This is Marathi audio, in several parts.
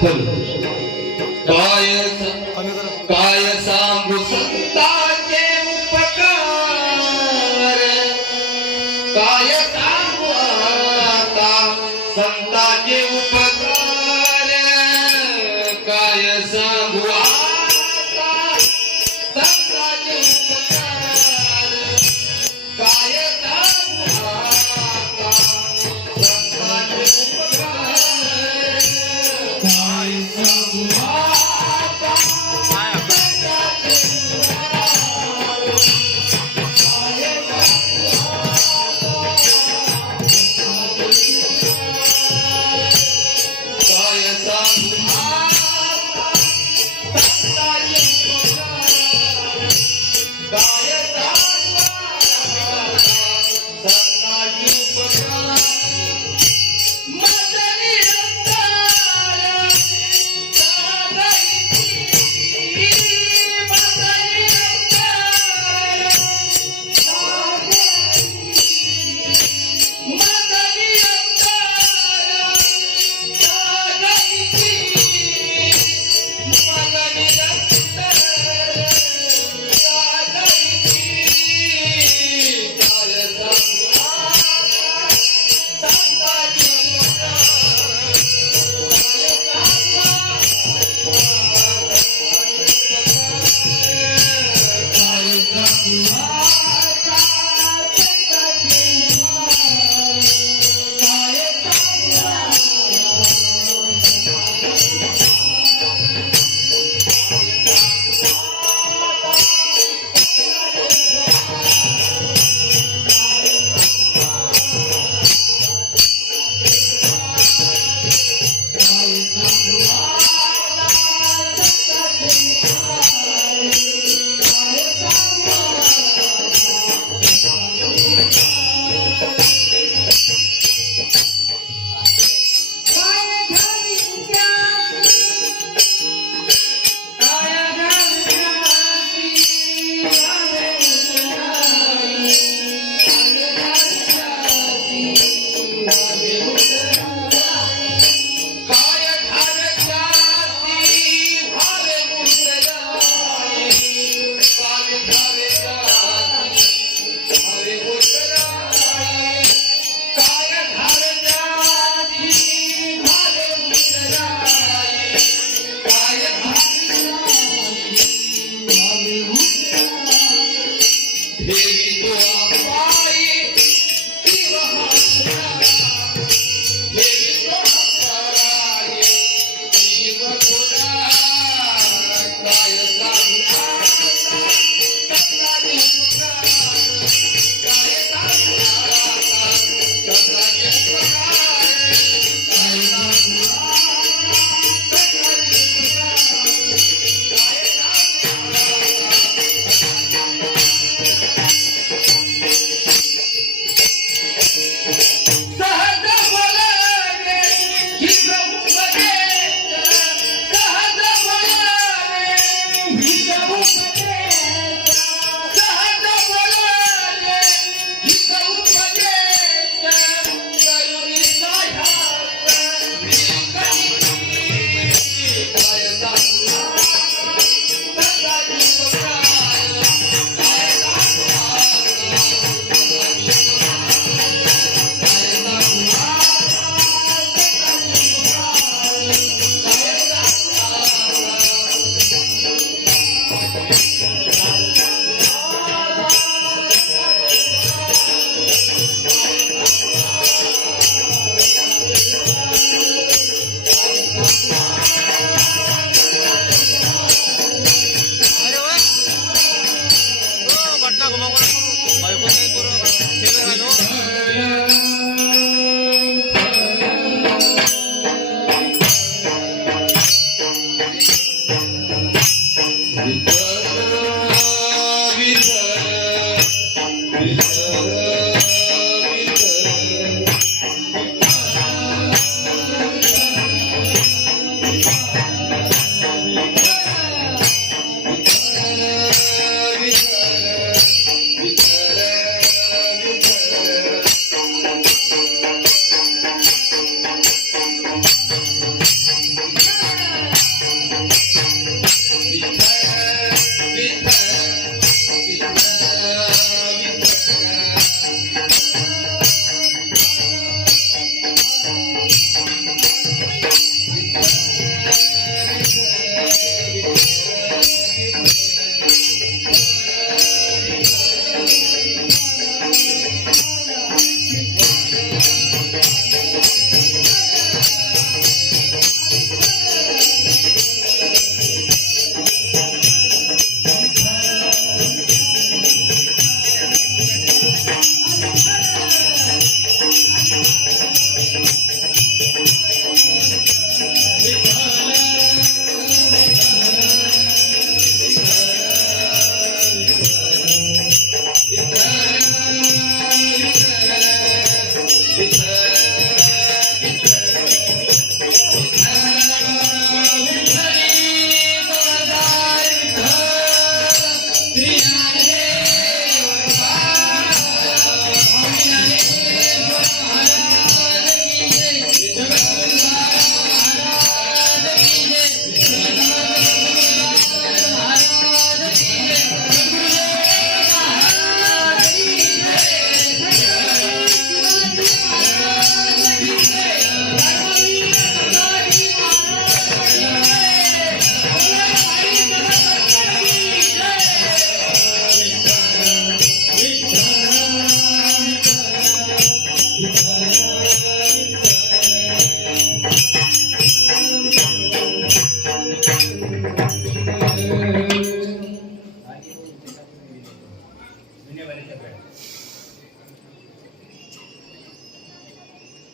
特别能吃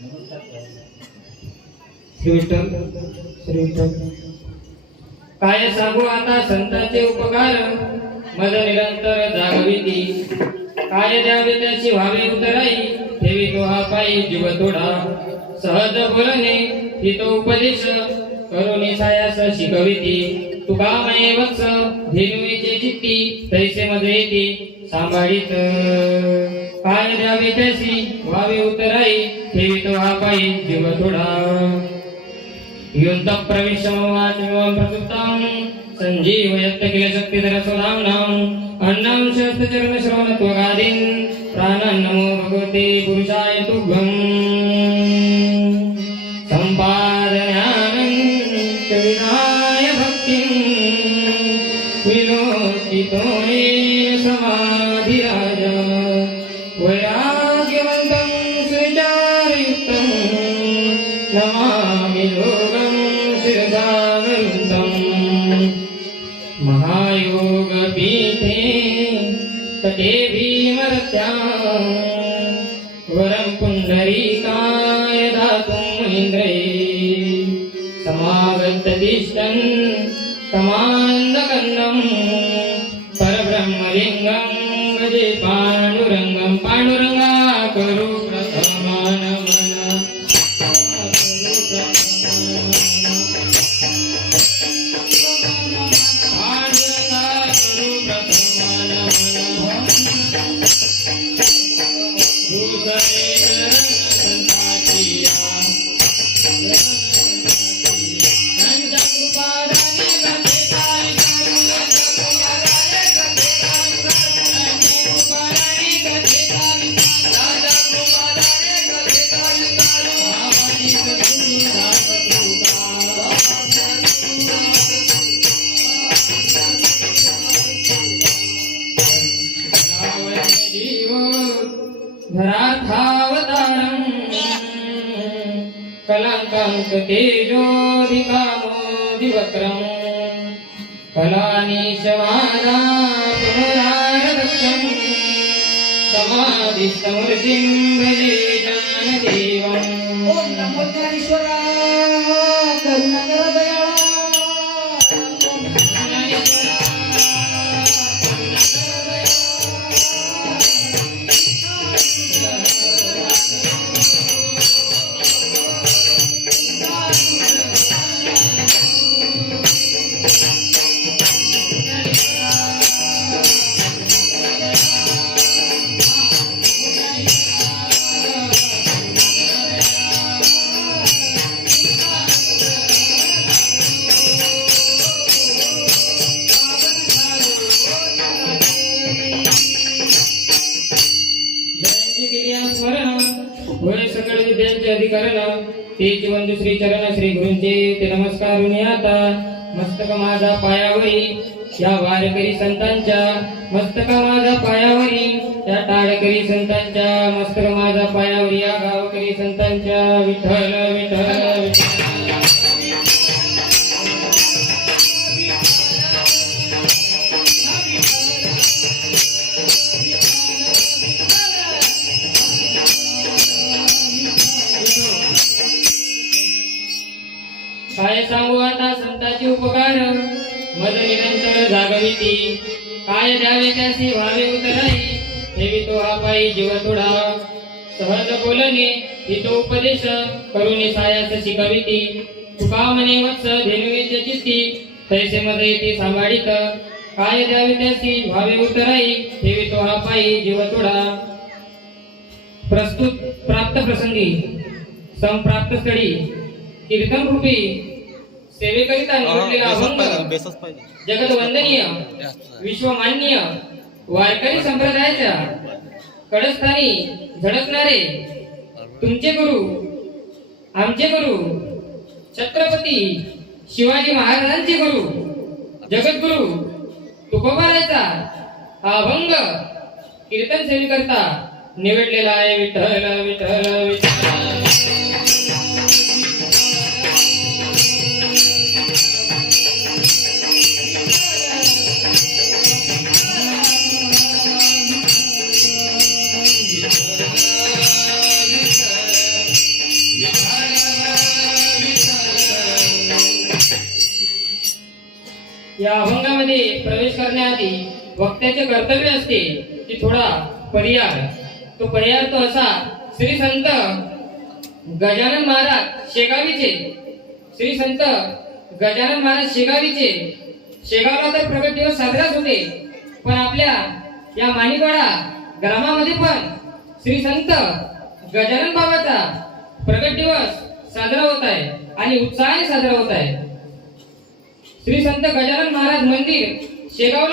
श्री विठ्ठल श्री विठ्ठल काय सांगू आता संतांचे उपकार? मज निरंतर जागविती. काय द्यावे त्याची व्हावे उतराई ठेवी तो हा पायी जीव तोडा. सहज बोलणे ही तो उपदेश. करुणी सायास शिकविती. तुका मये वत्स धेनुवेचे चित्ती तैसे मध्ये येते सांभाळीत. काय द्यावे व्हावे उतराई ठेवी तो हा पायी जीव तोडा युद्धं प्रविशमवाचमं प्रसुप्तां सञ्जीवयत्त किल शक्तिधरस्वधाम्नाम् अन्नं शस्त्रचरणश्रवणत्वगादीन् प्राणान् नमो भगवते पुरुषाय तुभ्यम्. वैराग्यवन्तं सुविचारयुक्तं नमामि लोकं शिरसावरुन्धम् महायोगपीठे तटे भीमरत्यां वरं पुण्डरीकाय दातुम् इन्द्रे समागतदिष्टन् समान्दकन्दम् परब्रह्मलिङ्गं भजे पाण्डुरङ्गं पाण्डुरङ्गा करो. कलानीशवादा पुनरारदक्षम् समाधिस्तमूर्तिं भजे श्री चरण श्री गुरुंचे ते नमस्कार आता. मस्तक माझा पायावरी या वारकरी संतांच्या. मस्तक माझा पायावरी त्या टाळकरी संतांच्या. मस्तक माझा पायावरी या गावकरी संतांच्या. विठ्ठल विठ्ठल विठ्ठल. काय सांगू आता संतांचे उपकार. मज निरंतर जागविती. काय द्यावे त्यासी व्हावे उतराई ठेवी तो हा पायी जीव थोडा सहज बोलणे हितो उपदेश. करुणी सायास शिकविती. तुका म्हणे वत्स धेनुवीचे चित्ती. तैसे मध्ये ती सांभाळीत. काय द्यावे त्यासी व्हावे उतराई ठेवी तो हा पायी जीव थोडा प्रस्तुत प्राप्त प्रसंगी. संप्राप्त स्थळी. कीर्तन रूपी सेवेकरिता निवडलेला अभंग. जगत वंदनीय विश्वमान्य वारकरी संप्रदायाच्या कडस्थानी झळकणारे तुमचे गुरु आमचे गुरु छत्रपती शिवाजी महाराजांचे गुरु जगद्गुरु तुकोबारायचा हा अभंग कीर्तन सेवेकरता निवडलेला आहे विठ्ठल विठ्ठल विठ्ठल. करण्याआधी वक्त्याचे कर्तव्य असते की थोडा पर्याय तो पर्याय तो असा श्री संत गजानन महाराज शेगावीचे. श्री संत गजानन महाराज शेगावीचे. शेगावला तर प्रगत दिवस साजराच होते. पण आपल्या या माणिकवाडा ग्रामामध्ये पण श्री संत गजानन बाबाचा प्रगट दिवस साजरा होत आहे आणि उत्साहाने साजरा होत आहे. श्री संत गजानन महाराज मंदिर शेगावला